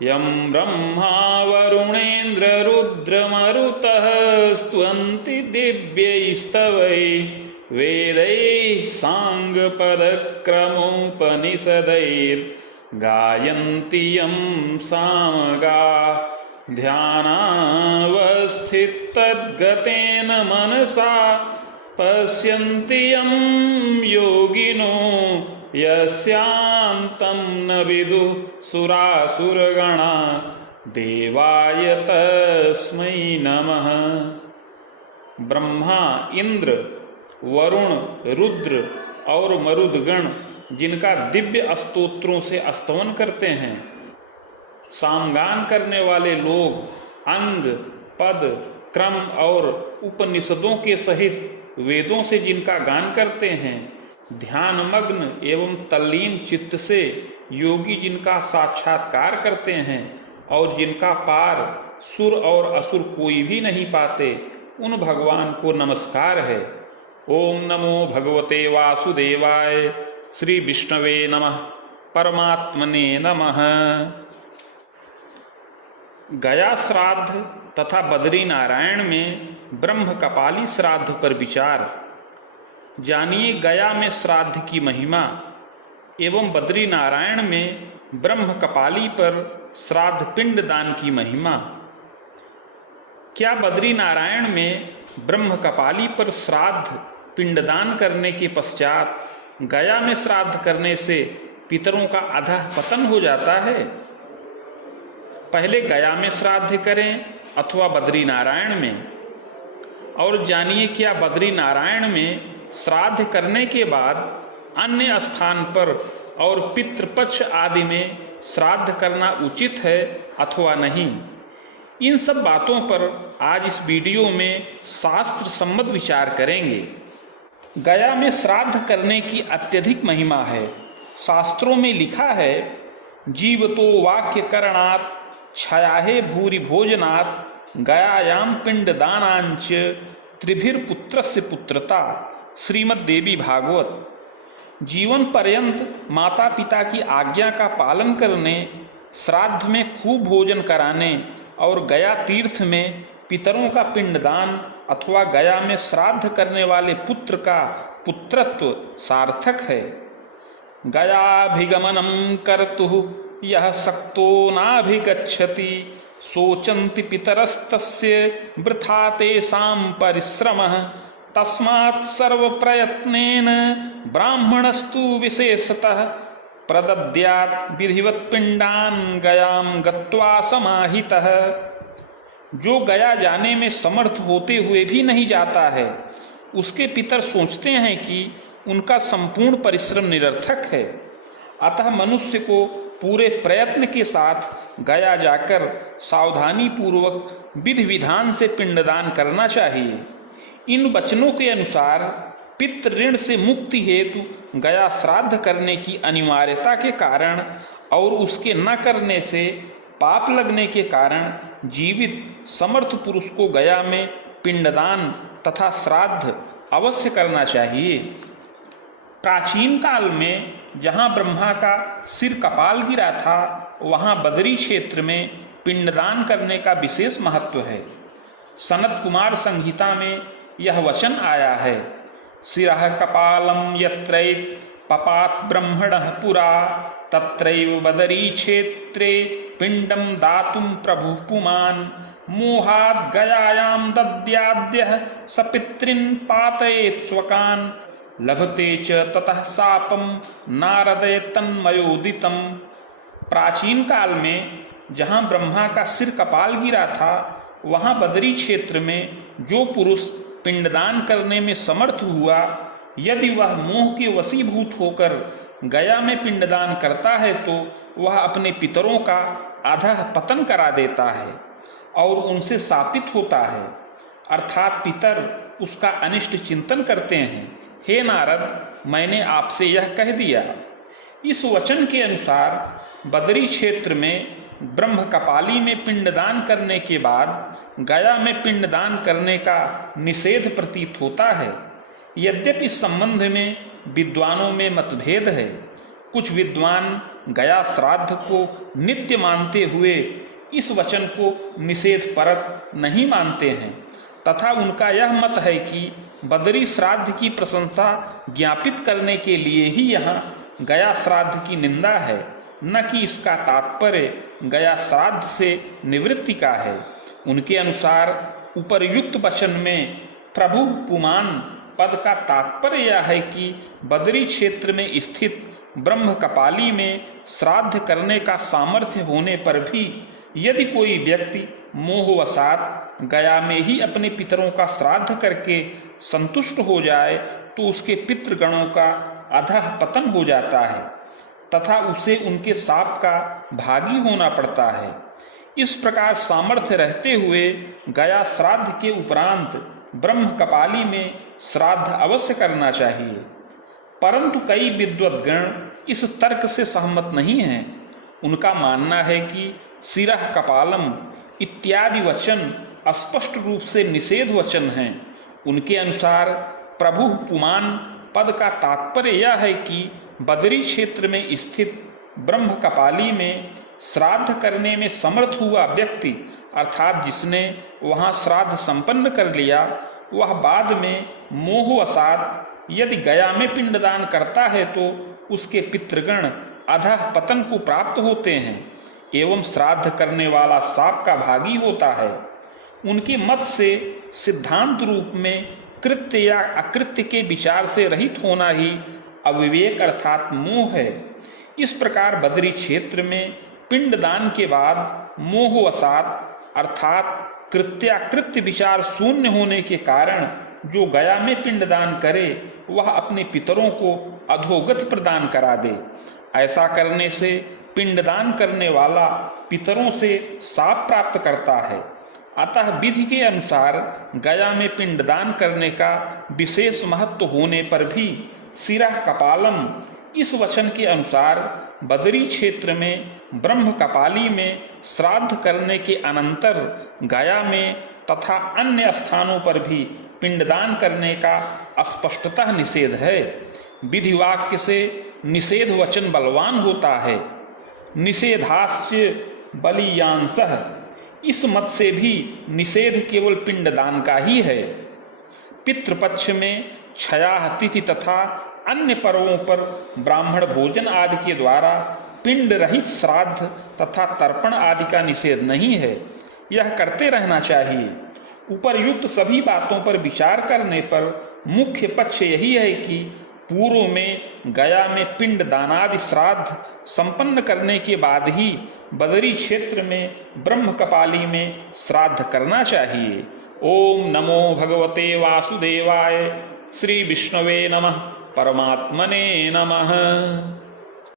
यं ब्रह्मा वरुणेन्द्र रुद्रमरुतः स्तुवन्ति दिव्यैस्तवैः वेदैः साङ्गपदक्रमोपनिषदैर्गायन्ति यं सामगाः ध्यानावस्थिततद्गतेन मनसा पश्यन्ति यं योगिनो यस्यान्तं न विदुः सुरासुरगणा देवाय तस्मै नमः। ब्रह्मा, इंद्र, वरुण, रुद्र और मरुदगण जिनका दिव्य स्तोत्रों से स्तवन करते हैं, सामगान करने वाले लोग अंग, पद, क्रम और उपनिषदों के सहित वेदों से जिनका गान करते हैं, ध्यानमग्न एवं तल्लीन चित्त से योगी जिनका साक्षात्कार करते हैं और जिनका पार सुर और असुर कोई भी नहीं पाते, उन भगवान को नमस्कार है। ओम नमो भगवते वासुदेवाय। श्री विष्णवे नमः। परमात्मने नमः। गया श्राद्ध तथा बद्रीनारायण में ब्रह्म कपाली श्राद्ध पर विचार। जानिए गया में श्राद्ध की महिमा एवं बद्रीनारायण में ब्रह्म कपाली पर श्राद्ध पिंड दान की महिमा। क्या बद्रीनारायण में ब्रह्म कपाली पर श्राद्ध पिंडदान करने के पश्चात गया में श्राद्ध करने से पितरों का अधः पतन हो जाता है? पहले गया में श्राद्ध करें अथवा बद्रीनारायण में। और जानिए क्या बद्रीनारायण में श्राद्ध करने के बाद अन्य स्थान पर और पितृपक्ष आदि में श्राद्ध करना उचित है अथवा नहीं? इन सब बातों पर आज इस वीडियो में शास्त्र सम्मत विचार करेंगे। गया में श्राद्ध करने की अत्यधिक महिमा है। शास्त्रों में लिखा है, जीवतो वाक्य करणात् छयाहे भूरि भोजनात् गयायाम पिंडदानांच त्रिभिर्पुत्रस्य पुत्रता। श्रीमद् देवी भागवत। जीवन पर्यंत माता पिता की आज्ञा का पालन करने, श्राद्ध में खूब भोजन कराने और गया तीर्थ में पितरों का पिंडदान अथवा गया में श्राद्ध करने वाले पुत्र का पुत्रत्व सार्थक है। गयाभिगमनं कर्तुः यः शक्तो नाभिगच्छति शोचन्ति पितरस्तस्य वृथा तेषां परिश्रमः तस्मात् सर्वप्रयत्नेन ब्राह्मणस्तु विशेषतः प्रदद्यात् विधिवत् पिंडान् गयां गत्वा समाहितः। जो गया जाने में समर्थ होते हुए भी नहीं जाता है, उसके पितर सोचते हैं कि उनका संपूर्ण परिश्रम निरर्थक है। अतः मनुष्य को पूरे प्रयत्न के साथ गया जाकर सावधानी पूर्वक विधि विधान से पिंडदान करना चाहिए। इन वचनों के अनुसार पितृ ऋण से मुक्ति हेतु गया श्राद्ध करने की अनिवार्यता के कारण और उसके न करने से पाप लगने के कारण जीवित समर्थ पुरुष को गया में पिंडदान तथा श्राद्ध अवश्य करना चाहिए। प्राचीन काल में जहाँ ब्रह्मा का सिर कपाल गिरा था, वहाँ बदरी क्षेत्र में पिंडदान करने का विशेष महत्व है। सनत कुमार संहिता में यह वचन आया है, शिरः कपालम यत्रैत पपात ब्रह्मणः पुरा तत्रैव बदरी क्षेत्रे पिंडम दातुम प्रभु पुमान मोहात् गयायाम दद्याद्यः सपितृन् पातयेत् स्वकान् लभते च ततः शापम नारदे तन्मयोदितम। प्राचीन काल में जहाँ ब्रह्मा का सिर कपाल गिरा था, वहाँ बदरी क्षेत्र में जो पुरुष पिंडदान करने में समर्थ हुआ, यदि वह मोह के वशीभूत होकर गया में पिंडदान करता है तो वह अपने पितरों का अधः पतन करा देता है और उनसे शापित होता है, अर्थात पितर उसका अनिष्ट चिंतन करते हैं। हे नारद, मैंने आपसे यह कह दिया। इस वचन के अनुसार बदरी क्षेत्र में ब्रह्म कपाली में पिंडदान करने के बाद गया में पिंडदान करने का निषेध प्रतीत होता है। यद्यपि इस संबंध में विद्वानों में मतभेद है। कुछ विद्वान गया श्राद्ध को नित्य मानते हुए इस वचन को निषेध परक नहीं मानते हैं, तथा उनका यह मत है कि बदरी श्राद्ध की प्रशंसा ज्ञापित करने के लिए ही यहाँ गया श्राद्ध की निंदा है, न कि इसका तात्पर्य गया श्राद्ध से निवृत्ति का है। उनके अनुसार उपर्युक्त वचन में प्रभु पुमान पद का तात्पर्य यह है कि बदरी क्षेत्र में स्थित ब्रह्म कपाली में श्राद्ध करने का सामर्थ्य होने पर भी यदि कोई व्यक्ति मोहवशात गया में ही अपने पितरों का श्राद्ध करके संतुष्ट हो जाए तो उसके पितृगणों का अधः पतन हो जाता है तथा उसे उनके शाप का भागी होना पड़ता है। इस प्रकार सामर्थ्य रहते हुए गया श्राद्ध के उपरांत ब्रह्म कपाली में श्राद्ध अवश्य करना चाहिए, परंतु कई विद्वद्गण इस तर्क से सहमत नहीं हैं। उनका मानना है कि शिरः कपालम इत्यादि वचन स्पष्ट रूप से निषेध वचन हैं। उनके अनुसार प्रभु पुमान पद का तात्पर्य यह है कि बदरी क्षेत्र में स्थित ब्रह्म कपाली में श्राद्ध करने में समर्थ हुआ व्यक्ति, अर्थात जिसने वहाँ श्राद्ध संपन्न कर लिया, वह बाद में मोहवशात यदि गया में पिंडदान करता है तो उसके पितृगण अधः पतन को प्राप्त होते हैं एवं श्राद्ध करने वाला शाप का भागी होता है। उनके मत से सिद्धांत रूप में कृत्य या अकृत्य के विचार से रहित होना ही अविवेक अर्थात मोह है। इस प्रकार बदरी क्षेत्र में पिंडदान के बाद मोहवशात अर्थात कृत्याकृत्य विचार शून्य होने के कारण जो गया में पिंडदान करे वह अपने पितरों को अधोगति प्रदान करा दे। ऐसा करने से पिंडदान करने वाला पितरों से शाप प्राप्त करता है। अतः विधि के अनुसार गया में पिंडदान करने का विशेष महत्व होने पर भी शिरः कपालम इस वचन के अनुसार बदरी क्षेत्र में ब्रह्म कपाली में श्राद्ध करने के अनंतर गया में तथा अन्य स्थानों पर भी पिंडदान करने का स्पष्टतः निषेध है। विधिवाक्य से निषेध वचन बलवान होता है। निषेधाश्च बलीयांशः, इस मत से भी निषेध केवल पिंडदान का ही है। पितृपक्ष में क्षयाः तिथि तथा अन्य पर्वों पर ब्राह्मण भोजन आदि के द्वारा पिंड रहित श्राद्ध तथा तर्पण आदि का निषेध नहीं है, यह करते रहना चाहिए। उपर्युक्त सभी बातों पर विचार करने पर मुख्य पक्ष यही है कि पूर्व में गया में पिंड दानादि श्राद्ध संपन्न करने के बाद ही बदरी क्षेत्र में ब्रह्म कपाली में श्राद्ध करना चाहिए। ओम नमो भगवते वासुदेवाय। श्री विष्णवे नमः। परमात्मने नमः।